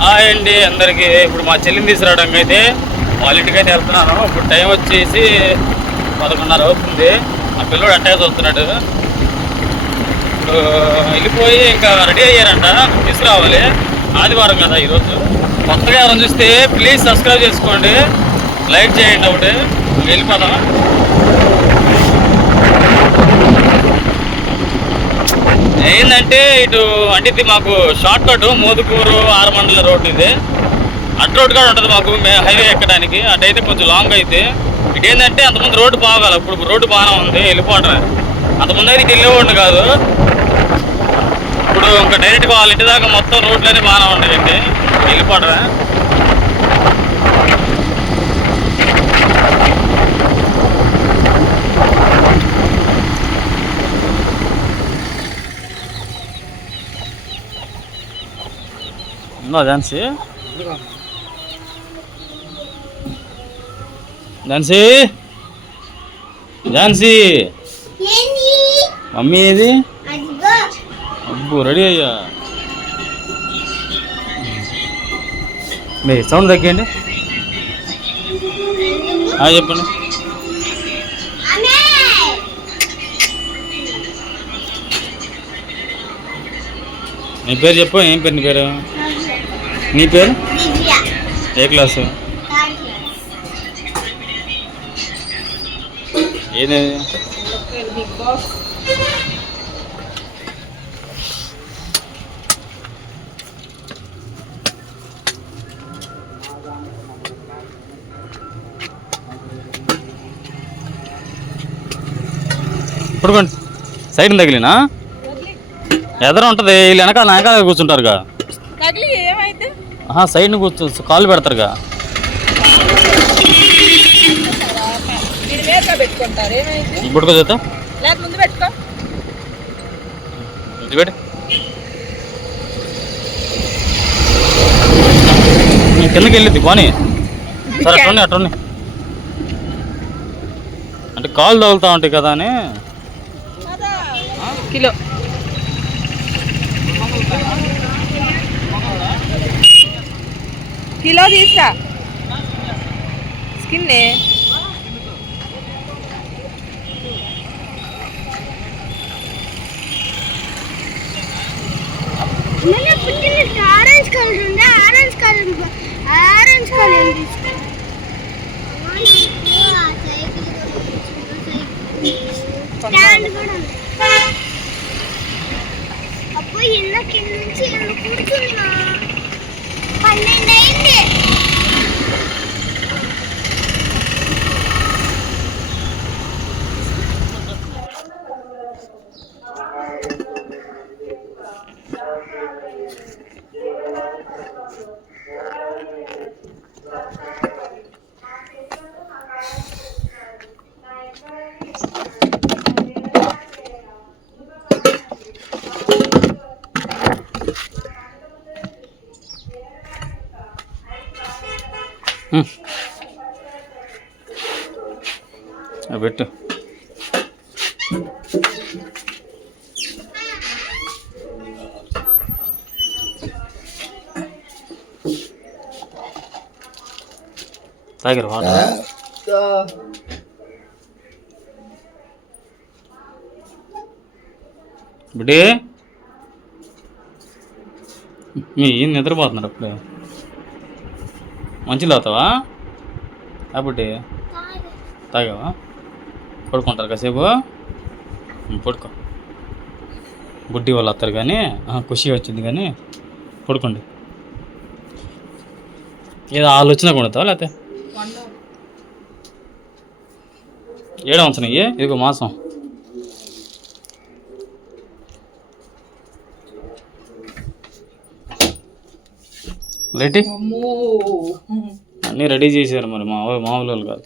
Hi అండి అందరికీ. ఇప్పుడు మా చెల్లిని తీసుకురావడానికి అయితే వాళ్ళ ఇంటికి అయితే వెళ్తున్నాను. ఇప్పుడు టైం వచ్చేసి పదకొండున్నర అవుతుంది. ఆ పిల్లడు అట్టగా చూస్తున్నాడు వెళ్ళిపోయి ఇంకా రెడీ అయ్యారంట. తీసుకురావాలి. ఆదివారం కదా ఈరోజు. కొత్తగా ఎవరైనా చూస్తే ప్లీజ్ సబ్స్క్రైబ్ చేసుకోండి. లైక్ చేయండి ఒకటి. వెళ్ళిపోదాం ఏంటంటే ఇటు అంటే ఇది మాకు షార్ట్ కట్ మోదుకూరు ఆరమండల రోడ్డు ఇది. అటు రోడ్ కూడా ఉంటుంది మాకు మే- హైవే ఎక్కడానికి. అటైతే కొంచెం లాంగ్ అయితే. ఇటు ఏంటంటే అంతకుముందు రోడ్డు బాగాలి ఇప్పుడు రోడ్డు బాగానే ఉంది వెళ్ళిపోవడమే అంతకుముందు అయితే ఇటు కాదు. ఇప్పుడు ఇంకా డైరెక్ట్ కావాలి ఇంటి దాకా మొత్తం రోడ్లన్నీ బాగానే ఉన్నాయండి. వెళ్ళిపోవడమే ఉందా ఝాన్సీ ఝాన్సీ ఝాన్సీ మమ్మీ ఏది? అబ్బో రెడీ అయ్యా. మీ సౌండ్ తగ్గిండి ఆ, చెప్పండి. నీ పేరు చెప్పు ఏం పేరు నీ పేరు? నీ పేరు? ఏ క్లాసు? ఏది? పడుకోండి. సైడ్ తగిలినా? ఎదర ఉంటుంది వీళ్ళు వెనకాల వెనకాల కూర్చుంటారుగా. సైడ్ని కూర్చో కాళ్ళు పెడతారుగా. ఇప్పుడు లేక ముందు పెట్టుకో. పెట్టు. కిందకి వెళ్ళింది పోనీ. సరే అట్లా అట్లా అంటే కాలు తగులుతా ఉంటాయి కదా అని. కిలో. కిలో తీసా స్కిన్ ఆరెంజ్ కలర్ ఉంది ఆరెంజ్ కలర్ ఆరెంజ్ కలర్ అప్పుడు ఇళ్ళ కింద నుంచి పెట్టు తాగిరు వాటర్ బిడ్డే మీ ఈయన నిద్రపోతున్నారు అప్పుడే. మంచి అవుతావా అప్పుడే తాగావా? పడుకుంటారు కాసేపు. పడుకో. బుడ్డి వాళ్ళు వస్తారు కానీ ఖుషి వచ్చింది కానీ పడుకోండి. ఏదో ఆలోచన కొడతావా లేకపోతే? ఏడా ఉంచినాయి ఇదిగో మాసం. లేటి? అన్నీ రెడీ చేశారు మరి మా మామూలు వాళ్ళు కాదు.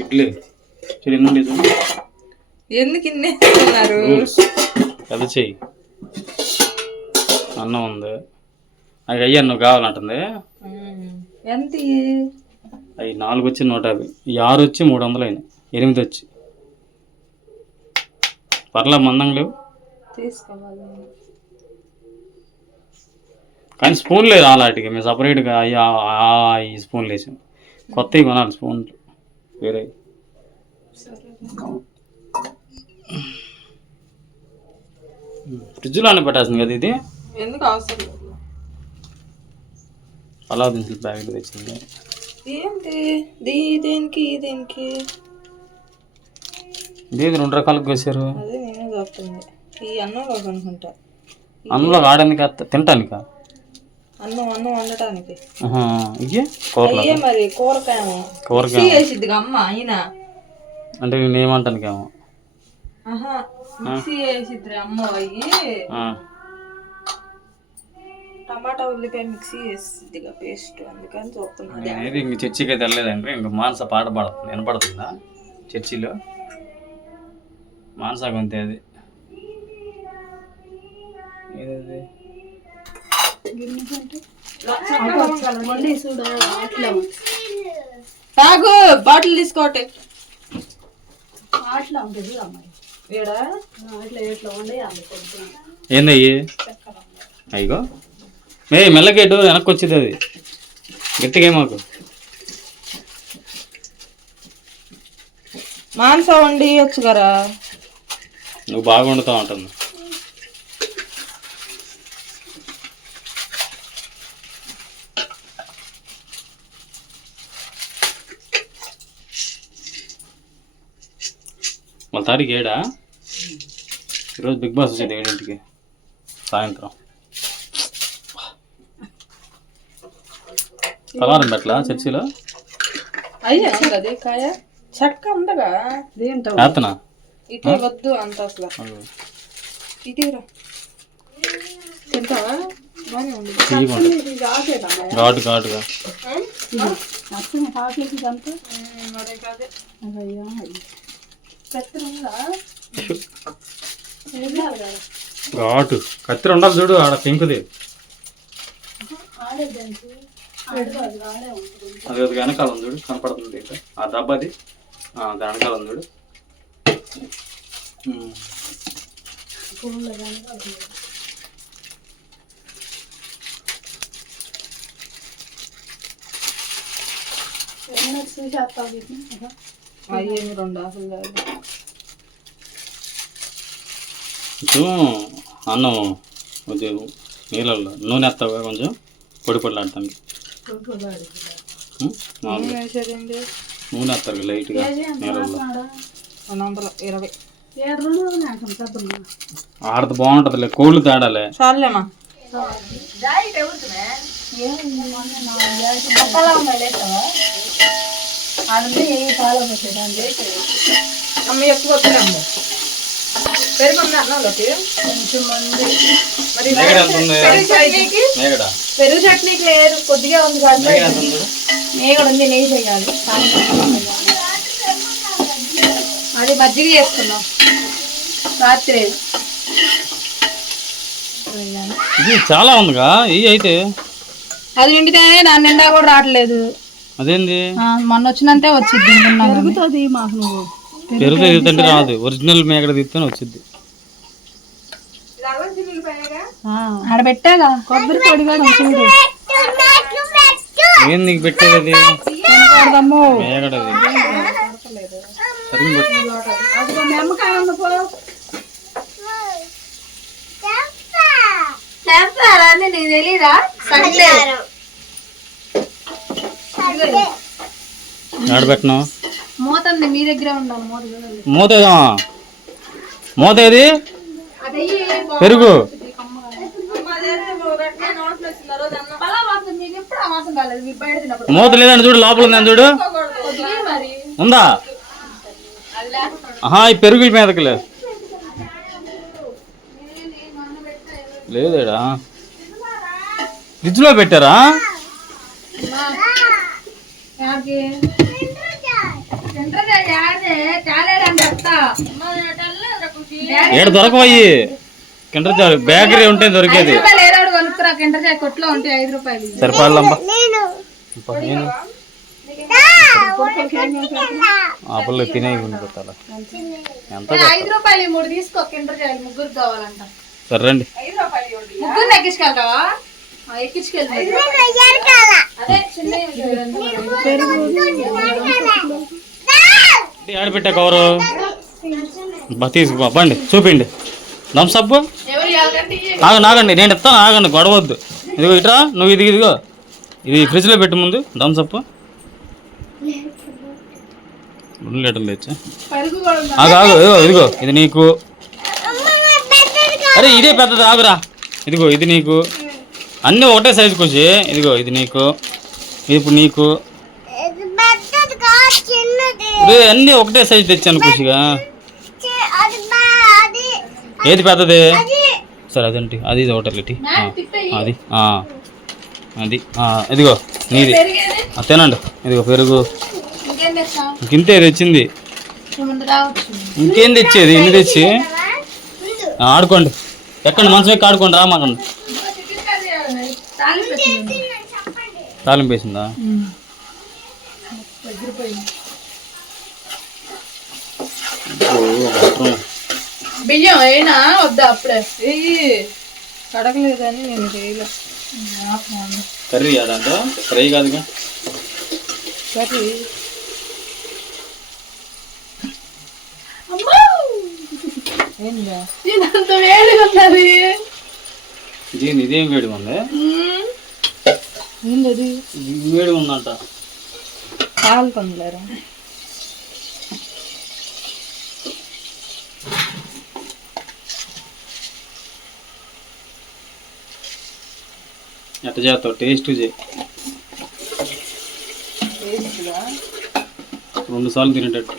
ఇడ్లీ. ఎందుకు చెయ్యి. అన్నం ఉంది. నాకు అయ్యా నువ్వు కావాలంటుంది. ఎంత అవి నాలుగు వచ్చి నూట యాభై. ఈ ఆరు వచ్చి మూడు వందలు అయినాయి. ఎనిమిది వచ్చి. పర్లే మందం లేవు. తీసుకోవాలి. కానీ స్పూన్లే రాలాటికి మేము సపరేట్గా అయ్యి ఆ- ఆ- ఈ స్పూన్లు వేసాం కొత్తవి కొనాలి స్పూన్లు. వేరే. ఫ్రిడ్జ్లోనే పెట్టాల్సింది కదా ఇది? ఎందుకు అవసరం లేదు. పలావ్ దినుసులు ప్యాకెట్ తెచ్చింది. ఏంటి దీ దేనికి దేనికి? రెండు రకాలుగా వేసారు అదే నేనే చెప్తుంది ఈ అన్నంలో అనుకుంటా అందులో ఆడడానికి తినటానికా అన్నం అన్నం వండటానికి. ఇయ్యే? కూరలు? కూరకాయ వేసిద్ది అమ్మ అయినా. అంటే నేను ఏమంటానికేమో? ఆహా మిక్సీ అమ్మ అయ్యి. టమాటా ఉల్లిపాయ మిక్సీ వేసిద్దిగా పేస్ట్ అందుకని చూస్తున్నా. నేను ఏది ఇంక చర్చికి అయితే వెళ్ళలేదండి ఇంక మానస పాట పాడుతుంది వినపడుతుందా చర్చిలో? మానస గొంతే అది. ఏదది? తాగు బాటిల్ తీసుకోటి ఏందయ్యి అయ్యో? మే మెల్లగేటు వెనక్కి వచ్చింది అది. గట్టిగా మాకు మాంస వండి వచ్చు కదా నువ్వు బాగా వండుతావు అంటుంది. తారీఖు ఏడా? ఈరోజు బిగ్ బాస్ వచ్చేది ఏడింటికి? సాయంత్రం. పలారం పెట్టలా చర్చిలో? అయ్యా అదే కాయ. చెక్క ఉండగా ఇటే వద్దు అంత అసలు ఇటీరా తింటావా? బాగానే ఉంది. ఘాటు ఘాటుగా. మరే కాదే. కత్తిరి ఉందా ఘాటు కత్తిరి ఉండాలి చూడు ఆడ పింకుది. అది అది వెనకాల చూడు కనపడుతుంది ఇక్కడ ఆ డబ్బాది ఆ, దాని వెనకాల చూడు. అయ్యేమి రెండు ఆకులు కాదు. కొంచెం అన్నం కొంచెం నీళ్ళల్లో నూనె వేస్తావుగా కొంచెం? పొడి వేసేదేంటి నూనె వేస్తారు లైట్గా నీళ్ళల్లో. వందలు ఇరవై. ఆడది బాగుంటుందిలే కోళ్ళు తేడాలే. చాలేమా అమ్మ ఎక్కువ వస్తున్నాము మేగడ పెరుగు చట్నీకి? లేదు కొద్దిగా ఉంది కాదు మేగడ ఉంది? నెయ్యి కూడా ఉంది నెయ్యి చేయాలి అది మజ్జిగ చేసుకున్నాం. రాత్రి. ఇది చాలా ఉందిగా ఇవి అయితే. అది నిండితేనే దాని నిండా కూడా రావట్లేదు. అదేంది? మొన్న వచ్చినంతే వచ్చింది పెరుగుతుంది మాకు నువ్వు. పెరుగు రాదు. ఒరిజినల్ మేకడ తీస్తేనే వచ్చింది ఆడ పెట్టాగా? కొబ్బరి పొడి కూడా చూడు ఏం నీకు పెట్టేది అది? తినకూడదమ్ము. మేకడది సరిగ్గా పెట్టు చెప్తారా నీకు తెలీదా? మీ దగ్గర ఉండాలి మూత మూత ఏదా మూత ఏది పెరుగు. మూత లేదండి చూడు లోపల ఉందని చూడు. ఉందా? ఆహా ఈ పెరుగు మీదకి లేదు. లేదేడా? ఫ్రిడ్జ్లో పెట్టారా? జాయ్. ఏడ దొరకవయ్యి కింటర్ చాలు బేకరీ ఉంటే దొరికేది జాయ్ కొట్లో ఉంటే ఐదు రూపాయలు సరిపాలమ్మా నేను నేను ఆ పిల్ల తినే కొనుక్కోతాల ఎంత ఐదు రూపాయలు మూడు తీసుకో కిండర్ జాయ్ ముగ్గురు కావాలంట సరే రండి ముగ్గురు ఎక్కించుకెళ్తావా ఎక్కించుకెళ్తా అదే చిన్న ఆడబిట్ట కవరు. బా తీసుకో బండి చూపిండి. థమ్సప్ ఎవరు నాగండి నేను ఇస్తాను ఆగండి గొడవద్దు. ఇదిగో ఇట్రా నువ్వు ఇది ఇదిగో. ఇది ఫ్రిడ్జ్లో పెట్టు ముందు థమ్సప్ రెండు లీటర్లు తెచ్చా. ఆగు ఆగు ఇదిగో ఇదిగో ఇది నీకు. అరే ఇదే పెద్దది ఆగురా. ఇదిగో ఇది నీకు. అన్నీ ఒకటే సైజుకి వచ్చి ఇదిగో ఇది నీకు. ఇది ఇప్పుడు నీకు ఇది పెద్దది కాదు చిన్నది రే అన్నీ ఒకటే సైజు తెచ్చాను ఖుషిగా ఏది పెద్దది? సరే అదేంటి అది ఇది ఒకటి. అది అది ఇదిగో నీది. తినండి. ఇదిగో పెరుగు. ఇంతే తెచ్చింది. ఇంకేం తెచ్చేది? ఎన్ని తెచ్చి? ఆడుకోండి. ఎక్కండి మంచం ఎక్కి ఆడుకోండి రా మాకండి తాలింపు పెట్టింది. చెప్పండి తాలింపు వేసిందా బియ్యం అయినా వద్దా అప్పుడే. కడగలేదని నేను చేయలే. కర్రీ అదంతా ఫ్రై కాదుగా? కర్రీ. ఇదంత వేడిగా ఉన్నది. దీని ఇదేం వేడి ఉంది? ఏంటది ఇది వేడి ఉందంట. కాలుతుందిలేరా ఎట్ట చేస్తావు టేస్ట్ చేయి. రెండు సార్లు తినేటట్టు.